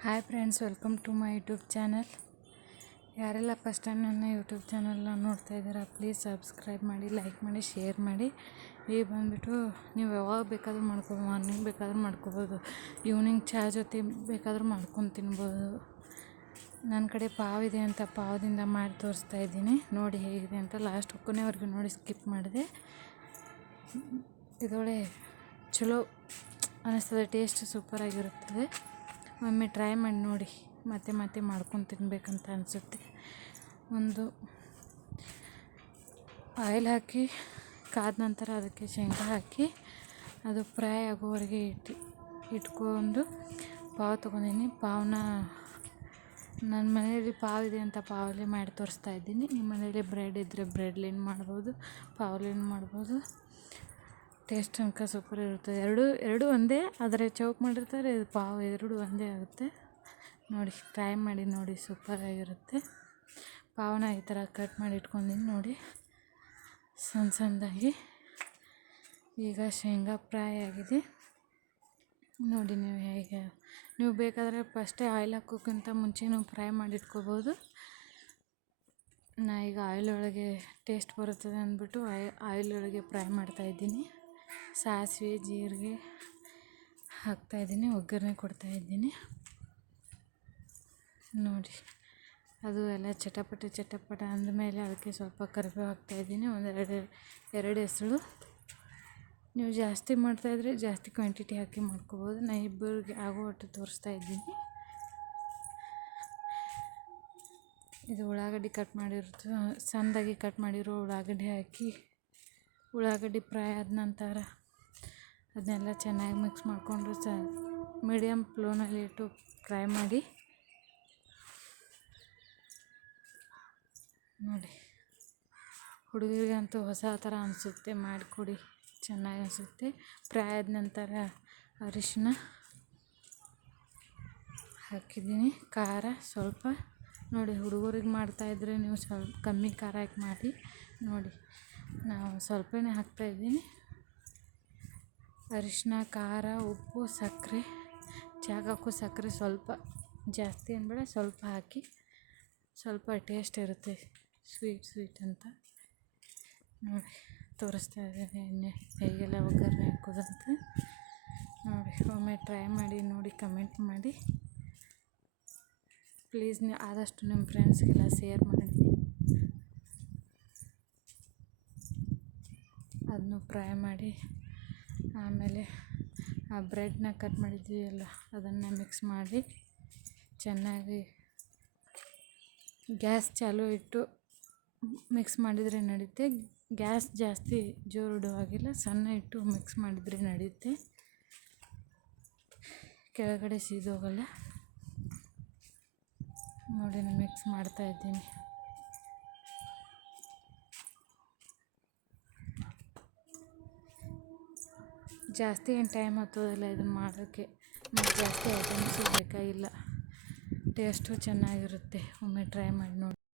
Hi friends, welcome to my YouTube channel. ಯಾರೆಲ್ಲ first time ನನ್ನ YouTube ಚಾನಲ್ನ ನೋಡ್ತಾ ಇದ್ದೀರಾ, ಪ್ಲೀಸ್ ಸಬ್ಸ್ಕ್ರೈಬ್ ಮಾಡಿ, ಲೈಕ್ ಮಾಡಿ, ಶೇರ್ ಮಾಡಿ. ಈಗ ಬಂದುಬಿಟ್ಟು ನೀವು ಯಾವಾಗ ಬೇಕಾದರೂ ಮಾಡ್ಕೊಬೋದು, ಮಾರ್ನಿಂಗ್ ಬೇಕಾದರೂ ಮಾಡ್ಕೊಬೋದು, ಈವ್ನಿಂಗ್ ಚಹಾ ಜೊತೆ ಬೇಕಾದರೂ ಮಾಡ್ಕೊಂಡು ತಿನ್ಬೋದು. ನನ್ನ ಕಡೆ ಪಾವ್ ಇದೆ ಅಂತ ಪಾವದಿಂದ ಮಾಡಿ ತೋರಿಸ್ತಾ ಇದ್ದೀನಿ, ನೋಡಿ ಹೇಗಿದೆ ಅಂತ. ಲಾಸ್ಟ್ ಕೊನೆವರೆಗೂ ನೋಡಿ, ಸ್ಕಿಪ್ ಮಾಡಿದೆ. ಇದೊಳ್ಳೆ ಚಲೋ ಅನ್ನಿಸ್ತದೆ, ಟೇಸ್ಟ್ ಸೂಪರಾಗಿರುತ್ತದೆ. ಒಮ್ಮೆ ಟ್ರೈ ಮಾಡಿ ನೋಡಿ, ಮತ್ತೆ ಮತ್ತೆ ಮಾಡ್ಕೊಂಡು ತಿನ್ನಬೇಕಂತ ಅನಿಸುತ್ತೆ. ಒಂದು ಆಯಿಲ್ ಹಾಕಿ ಕಾದ ನಂತರ ಅದಕ್ಕೆ ಶೇಂಗಾ ಹಾಕಿ ಅದು ಫ್ರೈ ಆಗೋವರೆಗೆ ಇಟ್ಕೊಂಡು ಪಾವ್ ತೊಗೊಂಡಿನಿ. ಪಾವನ್ನ ನನ್ನ ಮನೆಯಲ್ಲಿ ಪಾವ್ ಇದೆ ಅಂತ ಪಾವಲ್ಲಿ ಮಾಡಿ ತೋರಿಸ್ತಾ ಇದ್ದೀನಿ. ನಿಮ್ಮ ಮನೆಯಲ್ಲಿ ಬ್ರೆಡ್ ಇದ್ದರೆ ಬ್ರೆಡ್ಲೇನು ಮಾಡ್ಬೋದು, ಪಾವಲೇನು ಮಾಡ್ಬೋದು. ಟೇಸ್ಟ್ ತನಕ ಸೂಪರ್ ಇರುತ್ತದೆ. ಎರಡು ಒಂದೇ, ಆದರೆ ಚೌಕ್ ಮಾಡಿರ್ತಾರೆ, ಇದು ಪಾವ್ ಎರಡು ಒಂದೇ ಆಗುತ್ತೆ. ನೋಡಿ, ಟ್ರೈ ಮಾಡಿ ನೋಡಿ, ಸೂಪರಾಗಿರುತ್ತೆ. ಪಾವನ್ನ ಈ ಥರ ಕಟ್ ಮಾಡಿ ಇಟ್ಕೊಂಡಿನಿ ನೋಡಿ, ಸಣ್ಣ ಸಣ್ಣದಾಗಿ. ಈಗ ಶೇಂಗಾ ಫ್ರೈ ಆಗಿದೆ ನೋಡಿ. ನೀವು ಬೇಕಾದರೆ ಫಸ್ಟೇ ಆಯಿಲ್ ಹಾಕೋಕ್ಕಿಂತ ಮುಂಚೆನೂ ಫ್ರೈ ಮಾಡಿ ಇಟ್ಕೋಬೋದು. ನಾ ಈಗ ಆಯಿಲ್ ಒಳಗೆ ಟೇಸ್ಟ್ ಬರುತ್ತದೆ ಅಂದ್ಬಿಟ್ಟು ಆಯಿಲ್ ಒಳಗೆ ಫ್ರೈ ಮಾಡ್ತಾಯಿದ್ದೀನಿ. ಸಾಸಿವೆ ಜೀರಿಗೆ ಹಾಕ್ತಾಯಿದ್ದೀನಿ, ಒಗ್ಗರಣೆ ಕೊಡ್ತಾಯಿದ್ದೀನಿ ನೋಡಿ. ಅದು ಎಲ್ಲ ಚಟಪಟ ಅಂದಮೇಲೆ ಅದಕ್ಕೆ ಸ್ವಲ್ಪ ಕರಿಬೇವು ಹಾಕ್ತಾಯಿದ್ದೀನಿ, ಎರಡು ಹೆಸರು. ನೀವು ಜಾಸ್ತಿ ಮಾಡ್ತಾಯಿದ್ರೆ ಜಾಸ್ತಿ ಕ್ವಾಂಟಿಟಿ ಹಾಕಿ ಮಾಡ್ಕೋಬೋದು. ನಾನು ಇಬ್ಬರಿಗೆ ಆಗುವಷ್ಟು ತೋರಿಸ್ತಾ ಇದ್ದೀನಿ. ಇದು ಉಳ್ಳಾಗಡ್ಡಿ ಕಟ್ ಮಾಡಿರೋದು, ಸಣ್ಣದಾಗಿ ಕಟ್ ಮಾಡಿರೋ ಉಳ್ಳಾಗಡ್ಡಿ ಹಾಕಿ, ಉಳ್ಳಾಗಡ್ಡಿ ಫ್ರೈ ಆದ ನಂತರ ಅದನ್ನೆಲ್ಲ ಚೆನ್ನಾಗಿ ಮಿಕ್ಸ್ ಮಾಡಿಕೊಂಡು ಮೀಡಿಯಮ್ ಫ್ಲೇಮ್ನಲ್ಲಿ ಇಟ್ಟು ಫ್ರೈ ಮಾಡಿ ನೋಡಿ. ಹುಡುಗರಿಗಂತೂ ಹೊಸ ಥರ ಅನಿಸುತ್ತೆ, ಮಾಡಿಕೊಡಿ, ಚೆನ್ನಾಗಿ ಅನಿಸುತ್ತೆ. ಫ್ರೈ ಆದ ನಂತರ ಅರಿಶಿನ ಹಾಕಿದ್ದೀನಿ, ಖಾರ ಸ್ವಲ್ಪ ನೋಡಿ. ಹುಡುಗರಿಗೆ ಮಾಡ್ತಾಯಿದ್ರೆ ನೀವು ಸ್ವಲ್ಪ ಕಮ್ಮಿ ಖಾರ ಹಾಕಿ ಮಾಡಿ ನೋಡಿ. ನಾವು ಸ್ವಲ್ಪನೇ ಹಾಕ್ತಾಯಿದ್ದೀನಿ. ಅರಿಶಿನ, ಖಾರ, ಉಪ್ಪು, ಸಕ್ಕರೆ, ಚಾಕಾಕು ಸಕ್ಕರೆ ಸ್ವಲ್ಪ, ಜಾಸ್ತಿ ಅನ್ಬೇಡ, ಸ್ವಲ್ಪ ಹಾಕಿ. ಸ್ವಲ್ಪ ಟೇಸ್ಟ್ ಇರುತ್ತೆ, ಸ್ವೀಟ್ ಅಂತ ನೋಡಿ. ತೋರಿಸ್ತಾ ಇದ್ದೀನಿ ಎಣ್ಣೆ ಹೇಗೆಲ್ಲ ಒಗ್ಗರಣೆ ಹಾಕೋದಂತ ನೋಡಿ. ಒಮ್ಮೆ ಟ್ರೈ ಮಾಡಿ ನೋಡಿ, ಕಮೆಂಟ್ ಮಾಡಿ ಪ್ಲೀಸ್. ನೀವು ಆದಷ್ಟು ನಿಮ್ಮ ಫ್ರೆಂಡ್ಸ್ಗೆಲ್ಲ ಶೇರ್ ಮಾಡಿ. ಅದನ್ನು ಫ್ರೈ ಮಾಡಿ ಆಮೇಲೆ ಆ ಬ್ರೆಡ್ನ ಕಟ್ ಮಾಡಿದ್ದೀವಲ್ಲ ಅದನ್ನು ಮಿಕ್ಸ್ ಮಾಡಿ ಚೆನ್ನಾಗಿ ಗ್ಯಾಸ್ ಚಾಲು ಇಟ್ಟು ಮಿಕ್ಸ್ ಮಾಡಿದರೆ ನಡೆಯುತ್ತೆ. ಗ್ಯಾಸ್ ಜಾಸ್ತಿ ಜೋರು ಇಡುವಾಗಿಲ್ಲ, ಸಣ್ಣ ಇಟ್ಟು ಮಿಕ್ಸ್ ಮಾಡಿದರೆ ನಡೆಯುತ್ತೆ, ಕೆಳಗಡೆ ಸೀದೋಗಲ್ಲ ನೋಡಿ. ನಾನು ಮಿಕ್ಸ್ ಮಾಡ್ತಾಯಿದ್ದೀನಿ. ಜಾಸ್ತಿ ಏನು ಟೈಮ್ ಹತ್ತೋದಿಲ್ಲ ಇದನ್ನು ಮಾಡೋಕ್ಕೆ, ಮತ್ತು ಜಾಸ್ತಿ ಐಟಮ್ಸ್ ಬೇಕಾಗಿಲ್ಲ, ಟೇಸ್ಟು ಚೆನ್ನಾಗಿರುತ್ತೆ. ಒಮ್ಮೆ ಟ್ರೈ ಮಾಡಿ ನೋಡಿ.